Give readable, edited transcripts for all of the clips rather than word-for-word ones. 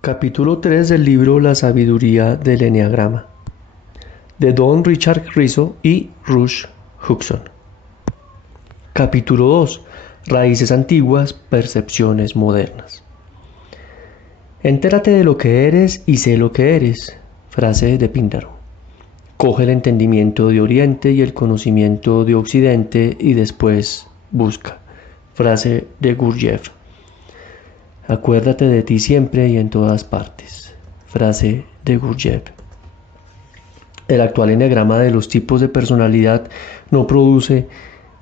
Capítulo 3 del libro La sabiduría del eneagrama, de Don Richard Rizzo y Rush Hudson. Capítulo 2. Raíces antiguas, percepciones modernas. Entérate de lo que eres y sé lo que eres. Frase de Píndaro. Coge el entendimiento de Oriente y el conocimiento de Occidente y después busca. Frase de Gurdjieff. Acuérdate de ti siempre y en todas partes. Frase de Gurdjieff. El actual eneagrama de los tipos de personalidad no produce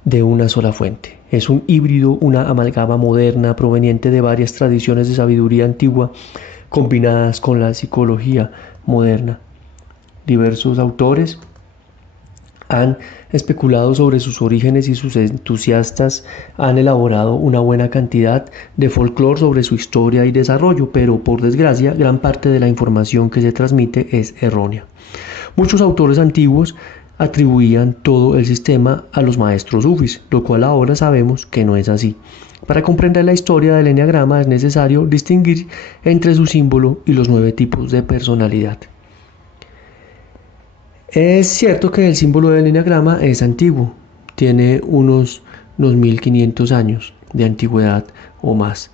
de una sola fuente. Es un híbrido, una amalgama moderna proveniente de varias tradiciones de sabiduría antigua combinadas con la psicología moderna. Diversos autores han especulado sobre sus orígenes y sus entusiastas han elaborado una buena cantidad de folclore sobre su historia y desarrollo, pero por desgracia gran parte de la información que se transmite es errónea. Muchos autores antiguos atribuían todo el sistema a los maestros sufis, lo cual ahora sabemos que no es así. Para comprender la historia del eneagrama es necesario distinguir entre su símbolo y los 9 tipos de personalidad. Es cierto que el símbolo del eneagrama es antiguo, tiene unos 2500 años de antigüedad o más.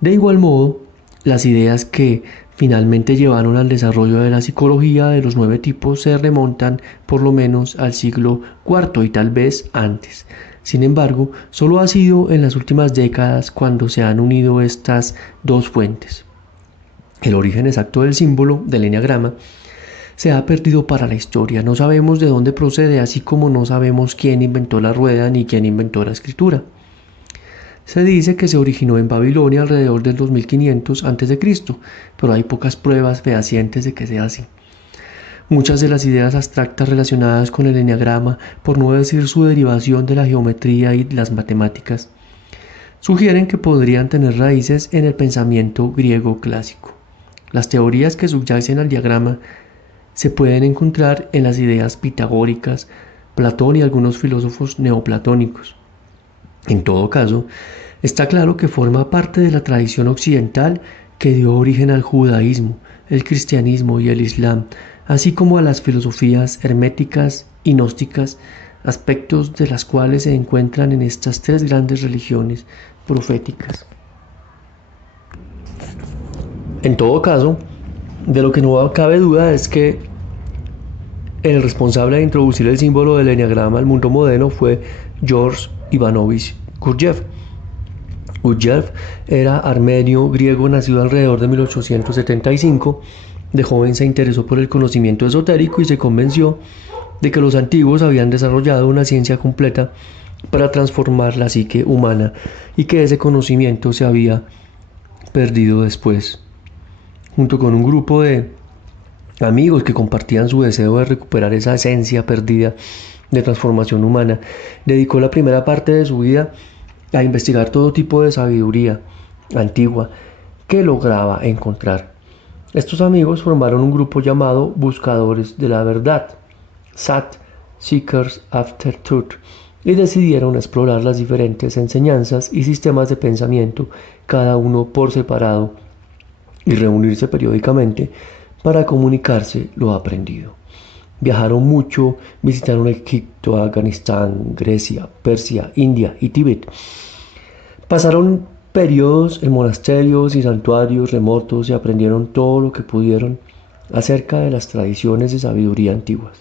De igual modo, las ideas que finalmente llevaron al desarrollo de la psicología de los 9 tipos se remontan por lo menos al siglo IV y tal vez antes. Sin embargo, solo ha sido en las últimas décadas cuando se han unido estas dos fuentes. El origen exacto del símbolo del eneagrama se ha perdido para la historia. No sabemos de dónde procede, así como no sabemos quién inventó la rueda ni quién inventó la escritura. Se dice que se originó en Babilonia alrededor del 2500 a.C., pero hay pocas pruebas fehacientes de que sea así. Muchas de las ideas abstractas relacionadas con el eneagrama, por no decir su derivación de la geometría y las matemáticas, sugieren que podrían tener raíces en el pensamiento griego clásico. Las teorías que subyacen al diagrama se pueden encontrar en las ideas pitagóricas, Platón y algunos filósofos neoplatónicos. En todo caso, está claro que forma parte de la tradición occidental que dio origen al judaísmo, el cristianismo y el islam, así como a las filosofías herméticas y gnósticas, aspectos de las cuales se encuentran en estas 3 grandes religiones proféticas. En todo caso, de lo que no cabe duda es que el responsable de introducir el símbolo del eneagrama al mundo moderno fue George Ivanovich Gurdjieff. Gurdjieff era armenio griego, nacido alrededor de 1875. De joven se interesó por el conocimiento esotérico y se convenció de que los antiguos habían desarrollado una ciencia completa para transformar la psique humana y que ese conocimiento se había perdido después. Junto con un grupo de amigos que compartían su deseo de recuperar esa esencia perdida de transformación humana, dedicó la primera parte de su vida a investigar todo tipo de sabiduría antigua que lograba encontrar. Estos amigos formaron un grupo llamado Buscadores de la Verdad, SAT, Seekers After Truth, y decidieron explorar las diferentes enseñanzas y sistemas de pensamiento, cada uno por separado, y reunirse periódicamente para comunicarse lo aprendido. Viajaron mucho, visitaron Egipto, Afganistán, Grecia, Persia, India y Tíbet. Pasaron periodos en monasterios y santuarios remotos y aprendieron todo lo que pudieron acerca de las tradiciones de sabiduría antiguas.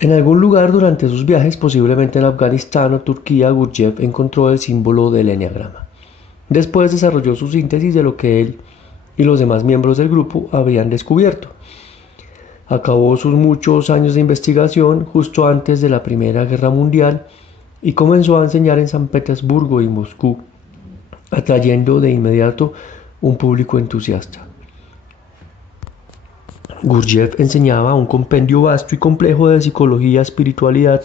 En algún lugar durante sus viajes, posiblemente en Afganistán o Turquía, Gurdjieff encontró el símbolo del eneagrama. Después desarrolló su síntesis de lo que él y los demás miembros del grupo habían descubierto. Acabó sus muchos años de investigación justo antes de la Primera Guerra Mundial y comenzó a enseñar en San Petersburgo y Moscú, atrayendo de inmediato un público entusiasta. Gurdjieff enseñaba un compendio vasto y complejo de psicología, espiritualidad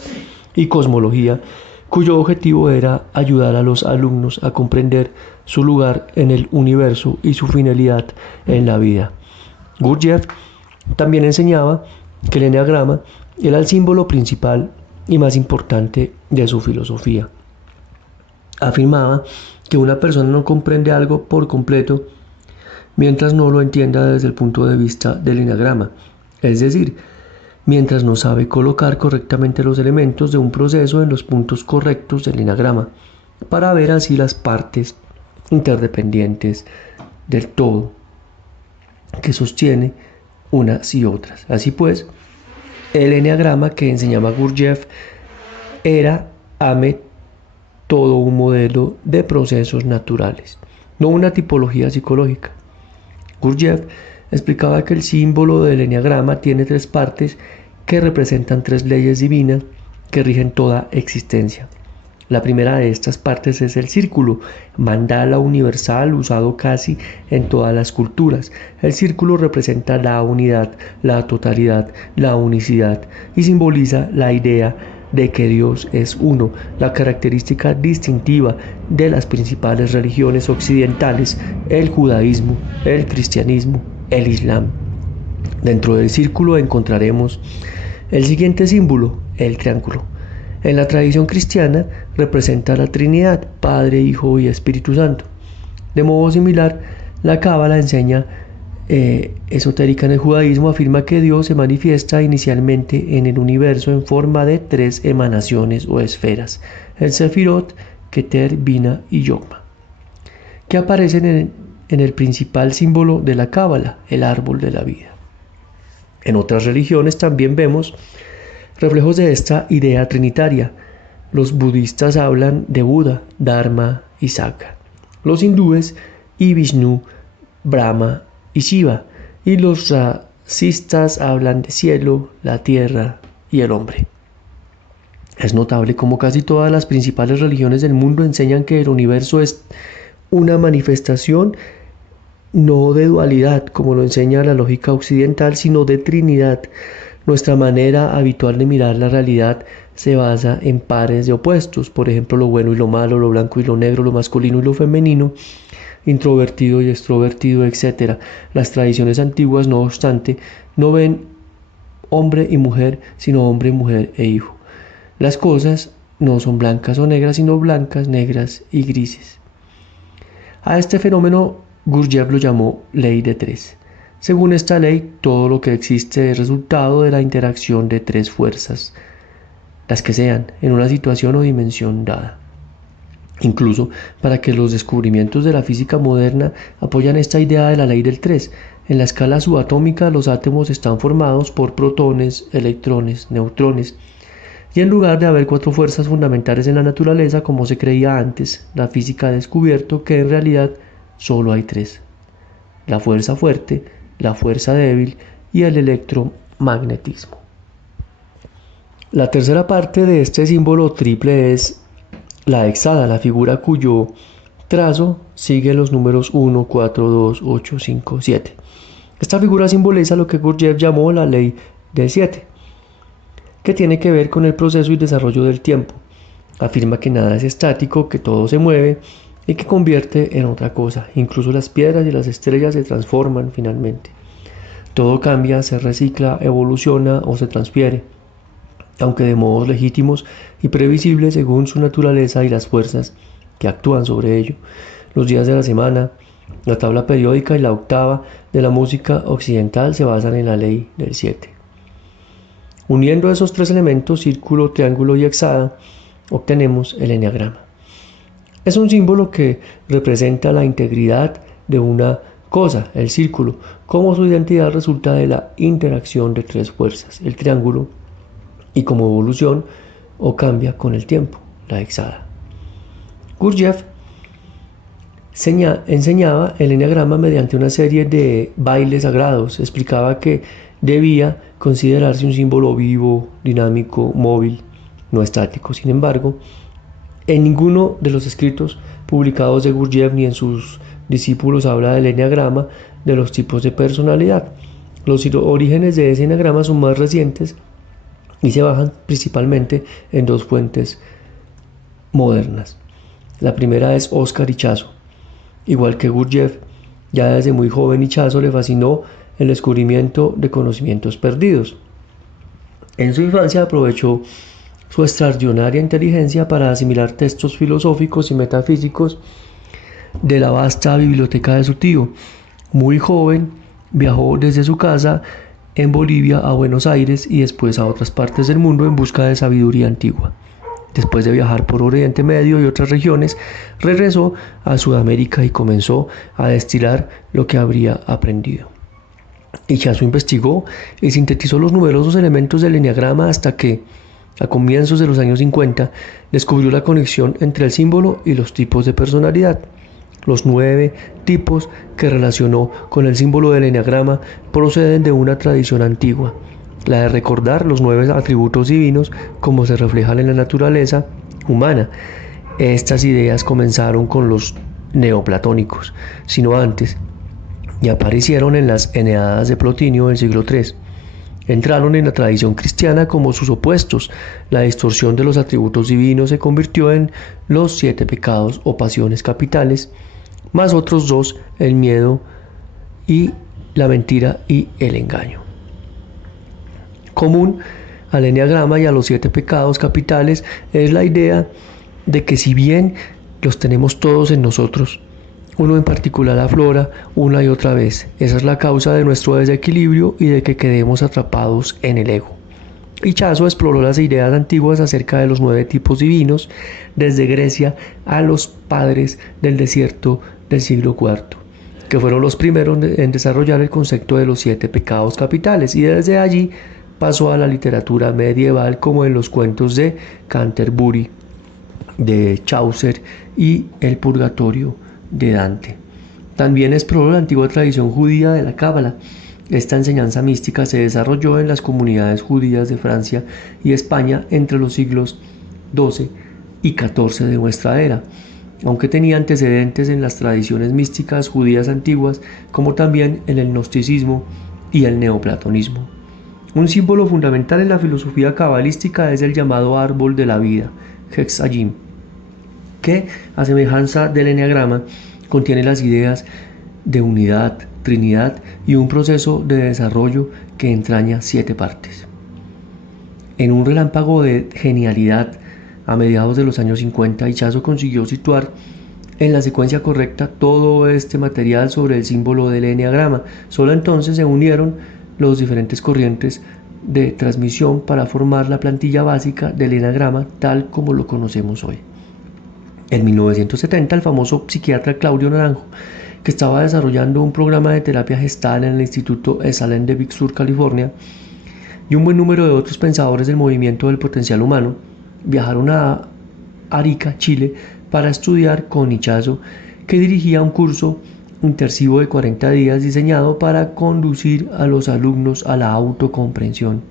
y cosmología, cuyo objetivo era ayudar a los alumnos a comprender su lugar en el universo y su finalidad en la vida. Gurdjieff también enseñaba que el eneagrama era el símbolo principal y más importante de su filosofía. afirmaba que una persona no comprende algo por completo mientras no lo entienda desde el punto de vista del eneagrama, es decir, mientras no sabe colocar correctamente los elementos de un proceso en los puntos correctos del eneagrama, para ver así las partes interdependientes del todo que sostiene unas y otras. Así pues, el eneagrama que enseñaba Gurdjieff era todo un modelo de procesos naturales, no una tipología psicológica. Gurdjieff explicaba que el símbolo del eneagrama tiene tres partes que representan tres leyes divinas que rigen toda existencia. La primera de estas partes es el círculo, mandala universal usado casi en todas las culturas. El círculo representa la unidad, la totalidad, la unicidad y simboliza la idea de que Dios es uno, la característica distintiva de las principales religiones occidentales, el judaísmo, el cristianismo, el islam. Dentro del círculo encontraremos el siguiente símbolo, el triángulo. En la tradición cristiana representa la Trinidad, Padre, Hijo y Espíritu Santo. De modo similar, la Cábala enseña esotérica en el judaísmo afirma que Dios se manifiesta inicialmente en el universo en forma de tres emanaciones o esferas, el Sefirot, Keter, Bina y Yogma, que aparecen en el principal símbolo de la Cábala, el árbol de la vida. En otras religiones también vemos reflejos de esta idea trinitaria. Los budistas hablan de Buda, Dharma y Sangha. Los hindúes y Vishnu, Brahma y Shiva. Y los racistas hablan de cielo, la tierra y el hombre. Es notable cómo casi todas las principales religiones del mundo enseñan que el universo es una manifestación no de dualidad, como lo enseña la lógica occidental, sino de trinidad. Nuestra manera habitual de mirar la realidad se basa en pares de opuestos, por ejemplo, lo bueno y lo malo, lo blanco y lo negro, lo masculino y lo femenino, introvertido y extrovertido, etc. Las tradiciones antiguas, no obstante, no ven hombre y mujer, sino hombre, mujer e hijo. Las cosas no son blancas o negras, sino blancas, negras y grises. A este fenómeno Gurdjieff lo llamó ley de tres. Según esta ley, todo lo que existe es resultado de la interacción de tres fuerzas, las que sean, en una situación o dimensión dada. Incluso para que los descubrimientos de la física moderna apoyan esta idea de la ley del 3. En la escala subatómica los átomos están formados por protones, electrones, neutrones. Y en lugar de haber 4 fuerzas fundamentales en la naturaleza, como se creía antes, la física ha descubierto que en realidad solo hay 3. La fuerza fuerte, la fuerza débil y el electromagnetismo. La tercera parte de este símbolo triple es la hexada, la figura cuyo trazo sigue los números 1, 4, 2, 8, 5, 7. Esta figura simboliza lo que Gurdjieff llamó la ley del 7, que tiene que ver con el proceso y desarrollo del tiempo. Afirma que nada es estático, que todo se mueve y que convierte en otra cosa. Incluso las piedras y las estrellas se transforman finalmente. Todo cambia, se recicla, evoluciona o se transfiere, aunque de modos legítimos y previsibles según su naturaleza y las fuerzas que actúan sobre ello. Los días de la semana, la tabla periódica y la octava de la música occidental se basan en la ley del 7. Uniendo esos 3 elementos, círculo, triángulo y hexada, obtenemos el eneagrama. Es un símbolo que representa la integridad de una cosa, el círculo, como su identidad resulta de la interacción de 3 fuerzas, el triángulo, y como evolución o cambia con el tiempo, la hexada. Gurdjieff enseñaba el eneagrama mediante una serie de bailes sagrados. Explicaba que debía considerarse un símbolo vivo, dinámico, móvil, no estático. Sin embargo, en ninguno de los escritos publicados de Gurdjieff ni en sus discípulos habla del eneagrama de los tipos de personalidad. Los orígenes de ese eneagrama son más recientes y se basan principalmente en 2 fuentes modernas. La primera es Oscar Ichazo. Igual que Gurdjieff, ya desde muy joven Ichazo le fascinó el descubrimiento de conocimientos perdidos. En su infancia aprovechó su extraordinaria inteligencia para asimilar textos filosóficos y metafísicos de la vasta biblioteca de su tío. Muy joven, viajó desde su casa en Bolivia a Buenos Aires y después a otras partes del mundo en busca de sabiduría antigua. Después de viajar por Oriente Medio y otras regiones, regresó a Sudamérica y comenzó a destilar lo que habría aprendido. Ichazo investigó y sintetizó los numerosos elementos del eneagrama hasta que, a comienzos de los años 50, descubrió la conexión entre el símbolo y los tipos de personalidad. Los 9 tipos que relacionó con el símbolo del eneagrama proceden de una tradición antigua, la de recordar los 9 atributos divinos como se reflejan en la naturaleza humana. Estas ideas comenzaron con los neoplatónicos, sino antes, y aparecieron en las Eneadas de Plotinio del siglo III. Entraron en la tradición cristiana como sus opuestos. La distorsión de los atributos divinos se convirtió en los 7 pecados o pasiones capitales, más otros 2, el miedo y la mentira y el engaño. Común al eneagrama y a los 7 pecados capitales es la idea de que si bien los tenemos todos en nosotros, uno en particular aflora una y otra vez. Esa es la causa de nuestro desequilibrio y de que quedemos atrapados en el ego. Ichazo exploró las ideas antiguas acerca de los 9 tipos divinos, desde Grecia a los padres del desierto del siglo IV, que fueron los primeros en desarrollar el concepto de los 7 pecados capitales, y desde allí pasó a la literatura medieval, como en los cuentos de Canterbury, de Chaucer y el Purgatorio de Dante. También exploró la antigua tradición judía de la Cábala. Esta enseñanza mística se desarrolló en las comunidades judías de Francia y España entre los siglos XII y XIV de nuestra era, aunque tenía antecedentes en las tradiciones místicas judías antiguas, como también en el gnosticismo y el neoplatonismo. Un símbolo fundamental en la filosofía cabalística es el llamado árbol de la vida, Hexayim, que, a semejanza del eneagrama, contiene las ideas de unidad, trinidad y un proceso de desarrollo que entraña 7 partes. En un relámpago de genialidad, a mediados de los años 50, Ichazo consiguió situar en la secuencia correcta todo este material sobre el símbolo del eneagrama. Solo entonces se unieron las diferentes corrientes de transmisión para formar la plantilla básica del eneagrama tal como lo conocemos hoy. En 1970, el famoso psiquiatra Claudio Naranjo, que estaba desarrollando un programa de terapia gestal en el Instituto Esalen de Big Sur, California, y un buen número de otros pensadores del movimiento del potencial humano, viajaron a Arica, Chile, para estudiar con Ichazo, que dirigía un curso intensivo de 40 días diseñado para conducir a los alumnos a la autocomprensión.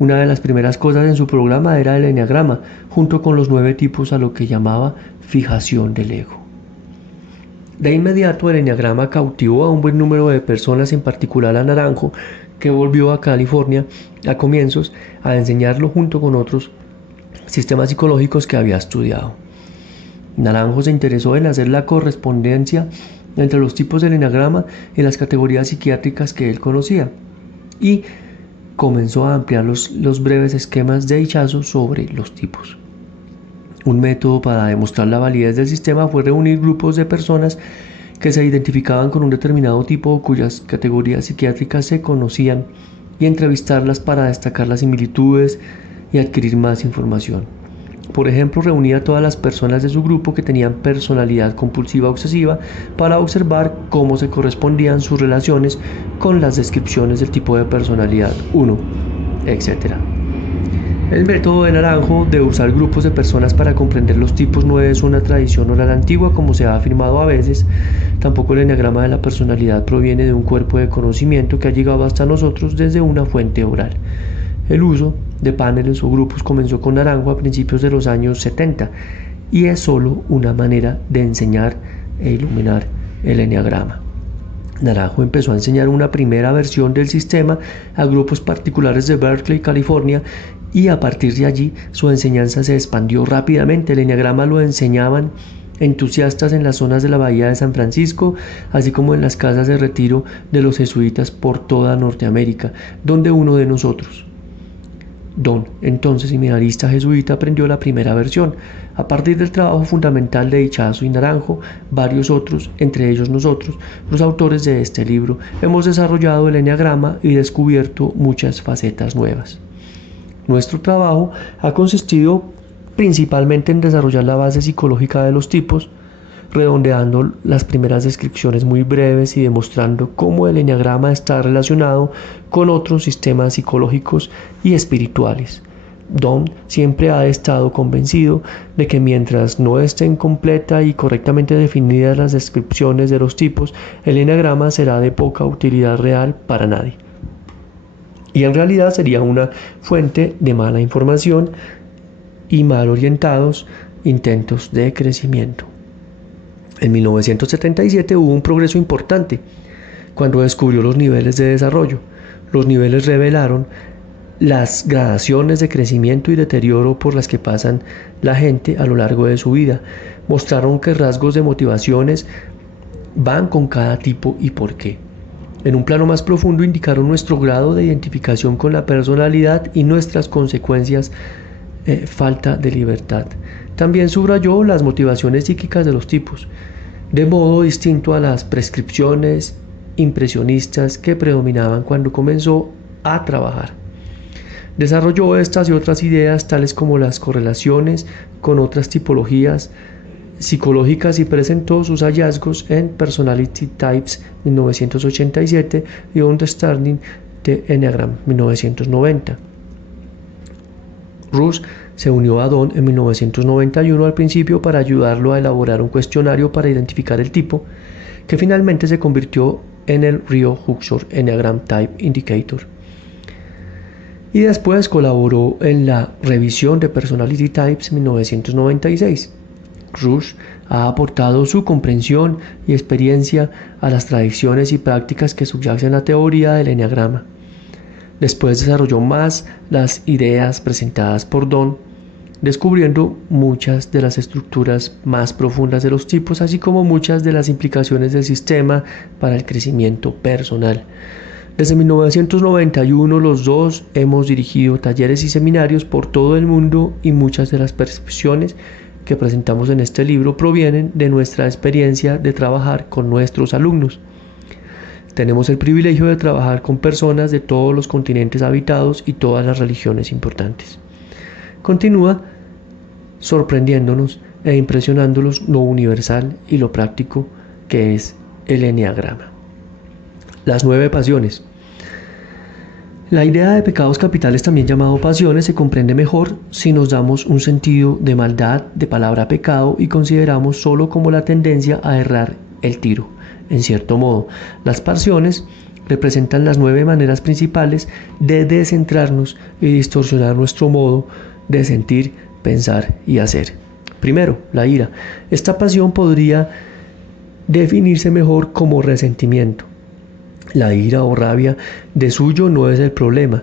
Una de las primeras cosas en su programa era el eneagrama, junto con los 9 tipos, a lo que llamaba fijación del ego. De inmediato el eneagrama cautivó a un buen número de personas, en particular a Naranjo, que volvió a California a comienzos a enseñarlo junto con otros sistemas psicológicos que había estudiado. Naranjo se interesó en hacer la correspondencia entre los tipos del eneagrama y las categorías psiquiátricas que él conocía, y comenzó a ampliar los breves esquemas de Ichazo sobre los tipos. Un método para demostrar la validez del sistema fue reunir grupos de personas que se identificaban con un determinado tipo o cuyas categorías psiquiátricas se conocían, y entrevistarlas para destacar las similitudes y adquirir más información. Por ejemplo, reunía a todas las personas de su grupo que tenían personalidad compulsiva obsesiva para observar cómo se correspondían sus relaciones con las descripciones del tipo de personalidad 1, etc. El método de Naranjo de usar grupos de personas para comprender los tipos no es una tradición oral antigua, como se ha afirmado a veces. Tampoco el eneagrama de la personalidad proviene de un cuerpo de conocimiento que ha llegado hasta nosotros desde una fuente oral. El uso de paneles o grupos comenzó con Naranjo a principios de los años 70 y es solo una manera de enseñar e iluminar el eneagrama. Naranjo empezó a enseñar una primera versión del sistema a grupos particulares de Berkeley, California, y a partir de allí su enseñanza se expandió rápidamente. El eneagrama lo enseñaban entusiastas en las zonas de la Bahía de San Francisco, así como en las casas de retiro de los jesuitas por toda Norteamérica, donde uno de nosotros, Don, entonces seminarista jesuita, aprendió la primera versión. A partir del trabajo fundamental de Ichazo y Naranjo, varios otros, entre ellos nosotros, los autores de este libro, hemos desarrollado el eneagrama y descubierto muchas facetas nuevas. Nuestro trabajo ha consistido principalmente en desarrollar la base psicológica de los tipos, redondeando las primeras descripciones muy breves y demostrando cómo el eneagrama está relacionado con otros sistemas psicológicos y espirituales. Don siempre ha estado convencido de que mientras no estén completa y correctamente definidas las descripciones de los tipos, el eneagrama será de poca utilidad real para nadie. Y en realidad sería una fuente de mala información y mal orientados intentos de crecimiento. En 1977 hubo un progreso importante cuando descubrió los niveles de desarrollo. Los niveles revelaron las gradaciones de crecimiento y deterioro por las que pasan la gente a lo largo de su vida. Mostraron que rasgos de motivaciones van con cada tipo y por qué. En un plano más profundo indicaron nuestro grado de identificación con la personalidad y nuestras consecuencias falta de libertad. También subrayó las motivaciones psíquicas de los tipos, de modo distinto a las prescripciones impresionistas que predominaban cuando comenzó a trabajar. Desarrolló estas y otras ideas tales como las correlaciones con otras tipologías psicológicas y presentó sus hallazgos en Personality Types 1987 y Understanding the Enneagram 1990. Rush se unió a Don en 1991 al principio para ayudarlo a elaborar un cuestionario para identificar el tipo, que finalmente se convirtió en el Ryo-Huxor Enneagram Type Indicator. Y después colaboró en la revisión de Personality Types 1996. Rush ha aportado su comprensión y experiencia a las tradiciones y prácticas que subyacen a la teoría del enneagrama. Después desarrolló más las ideas presentadas por Don, descubriendo muchas de las estructuras más profundas de los tipos, así como muchas de las implicaciones del sistema para el crecimiento personal. Desde 1991 los dos hemos dirigido talleres y seminarios por todo el mundo y muchas de las percepciones que presentamos en este libro provienen de nuestra experiencia de trabajar con nuestros alumnos. Tenemos el privilegio de trabajar con personas de todos los continentes habitados y todas las religiones importantes. Continúa sorprendiéndonos e impresionándonos lo universal y lo práctico que es el enneagrama. Las 9 pasiones. La idea de pecados capitales, también llamado pasiones, se comprende mejor si nos damos un sentido de maldad de palabra pecado y consideramos solo como la tendencia a errar el tiro. En cierto modo, las pasiones representan las 9 maneras principales de descentrarnos y distorsionar nuestro modo de sentir, pensar y hacer. Primero, la ira. Esta pasión podría definirse mejor como resentimiento. La ira o rabia de suyo no es el problema,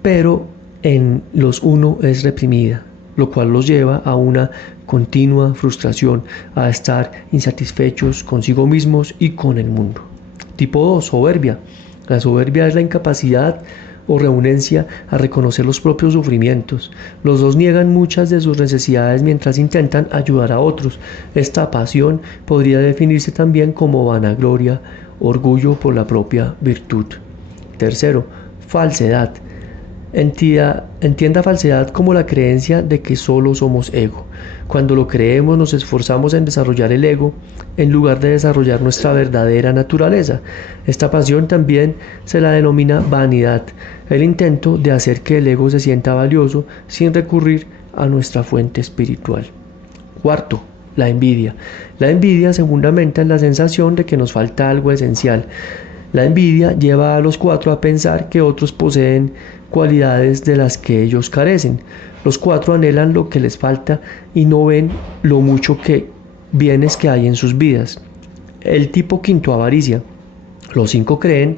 pero en los uno es reprimida, lo cual los lleva a una continua frustración, a estar insatisfechos consigo mismos y con el mundo. Tipo 2, soberbia. La soberbia es la incapacidad o renuencia a reconocer los propios sufrimientos. Los dos niegan muchas de sus necesidades mientras intentan ayudar a otros. Esta pasión podría definirse también como vanagloria, orgullo por la propia virtud. Tercero, falsedad. Entienda falsedad como la creencia de que solo somos ego. Cuando lo creemos nos esforzamos en desarrollar el ego en lugar de desarrollar nuestra verdadera naturaleza. Esta pasión también se la denomina vanidad, el intento de hacer que el ego se sienta valioso sin recurrir a nuestra fuente espiritual. Cuarto, la envidia. La envidia se fundamenta en la sensación de que nos falta algo esencial. La envidia lleva a los 4 a pensar que otros poseen cualidades de las que ellos carecen. Los 4 anhelan lo que les falta y no ven lo mucho que bienes que hay en sus vidas. El tipo quinto, avaricia. Los 5 creen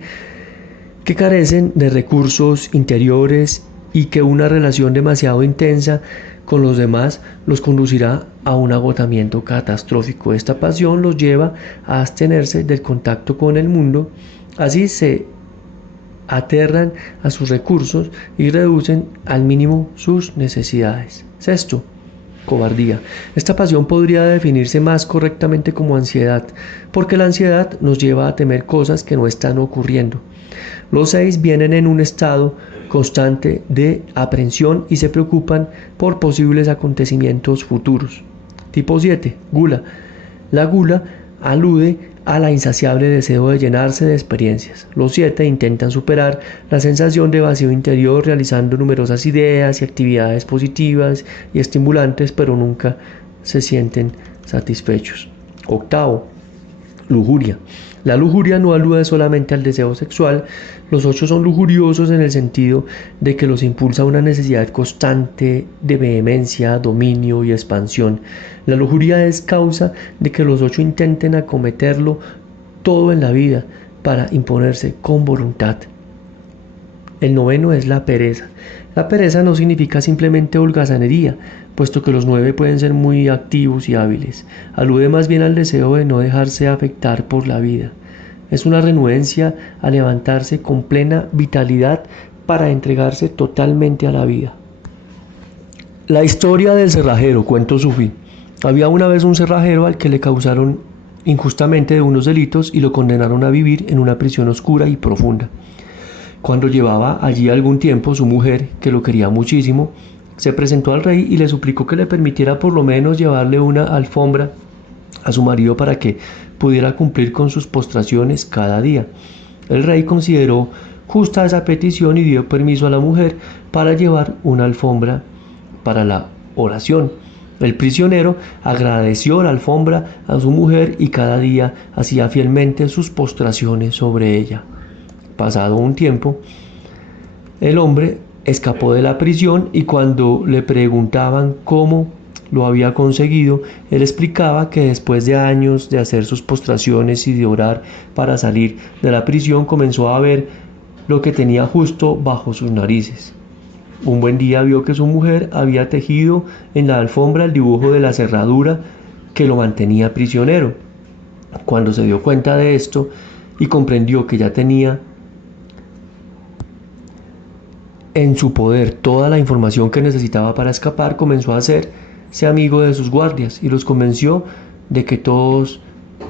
que carecen de recursos interiores y que una relación demasiado intensa con los demás los conducirá a un agotamiento catastrófico. Esta pasión los lleva a abstenerse del contacto con el mundo. Así se aterran a sus recursos y reducen al mínimo sus necesidades. Sexto, cobardía. Esta pasión podría definirse más correctamente como ansiedad, porque la ansiedad nos lleva a temer cosas que no están ocurriendo. Los 6 vienen en un estado constante de aprensión y se preocupan por posibles acontecimientos futuros. Tipo 7, gula. La gula alude a la insaciable deseo de llenarse de experiencias. Los 7 intentan superar la sensación de vacío interior realizando numerosas ideas y actividades positivas y estimulantes, pero nunca se sienten satisfechos. Octavo, lujuria. La lujuria no alude solamente al deseo sexual. Los 8 son lujuriosos en el sentido de que los impulsa una necesidad constante de vehemencia, dominio y expansión. La lujuria es causa de que los 8 intenten acometerlo todo en la vida para imponerse con voluntad. El noveno es la pereza. La pereza no significa simplemente holgazanería, puesto que los 9 pueden ser muy activos y hábiles. Alude más bien al deseo de no dejarse afectar por la vida. Es una renuencia a levantarse con plena vitalidad para entregarse totalmente a la vida. La historia del cerrajero, cuento sufí. Había una vez un cerrajero al que le causaron injustamente de unos delitos y lo condenaron a vivir en una prisión oscura y profunda. Cuando llevaba allí algún tiempo, su mujer, que lo quería muchísimo, se presentó al rey y le suplicó que le permitiera por lo menos llevarle una alfombra a su marido para que pudiera cumplir con sus postraciones cada día. El rey consideró justa esa petición y dio permiso a la mujer para llevar una alfombra para la oración. El prisionero agradeció la alfombra a su mujer y cada día hacía fielmente sus postraciones sobre ella. Pasado un tiempo, el hombre escapó de la prisión y cuando le preguntaban cómo lo había conseguido, él explicaba que después de años de hacer sus postraciones y de orar para salir de la prisión, comenzó a ver lo que tenía justo bajo sus narices. Un buen día vio que su mujer había tejido en la alfombra el dibujo de la cerradura que lo mantenía prisionero. Cuando se dio cuenta de esto y comprendió que ya tenía en su poder toda la información que necesitaba para escapar, comenzó a hacerse amigo de sus guardias y los convenció de que todos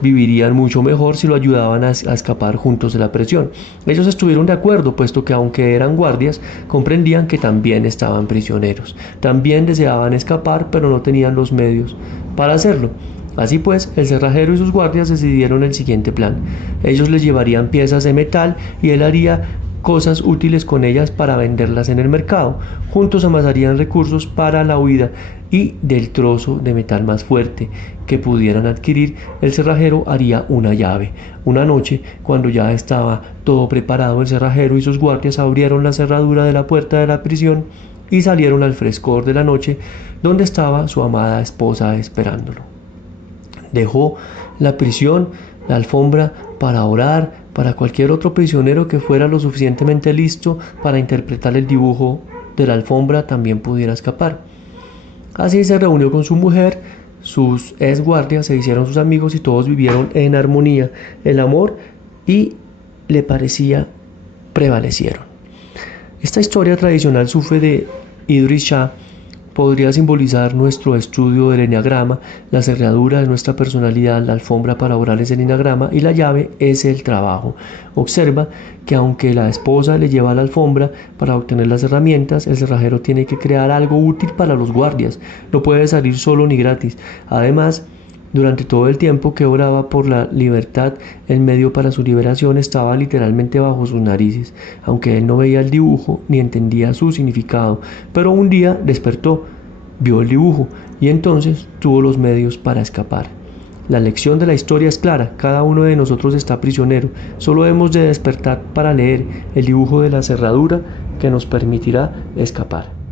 vivirían mucho mejor si lo ayudaban a escapar juntos de la prisión. Ellos estuvieron de acuerdo, puesto que aunque eran guardias, comprendían que también estaban prisioneros. También deseaban escapar, pero no tenían los medios para hacerlo. Así pues, el cerrajero y sus guardias decidieron el siguiente plan. Ellos les llevarían piezas de metal y él haría cosas útiles con ellas para venderlas en el mercado. Juntos amasarían recursos para la huida y del trozo de metal más fuerte que pudieran adquirir, el cerrajero haría una llave. Una noche, cuando ya estaba todo preparado, el cerrajero y sus guardias abrieron la cerradura de la puerta de la prisión y salieron al frescor de la noche, donde estaba su amada esposa esperándolo. Dejó la prisión, la alfombra, para orar, para cualquier otro prisionero que fuera lo suficientemente listo para interpretar el dibujo de la alfombra también pudiera escapar. Así se reunió con su mujer, sus ex guardias se hicieron sus amigos y todos vivieron en armonía. El amor y le parecía prevalecieron. Esta historia tradicional sufi de Idris Shah podría simbolizar nuestro estudio del eneagrama. La cerradura de nuestra personalidad, la alfombra para orar es el eneagrama y la llave es el trabajo. Observa que aunque la esposa le lleva la alfombra para obtener las herramientas, el cerrajero tiene que crear algo útil para los guardias. No puede salir solo ni gratis. Además, durante todo el tiempo que oraba por la libertad, el medio para su liberación estaba literalmente bajo sus narices, aunque él no veía el dibujo ni entendía su significado. Pero un día despertó, vio el dibujo y entonces tuvo los medios para escapar. La lección de la historia es clara: cada uno de nosotros está prisionero. Solo hemos de despertar para leer el dibujo de la cerradura que nos permitirá escapar.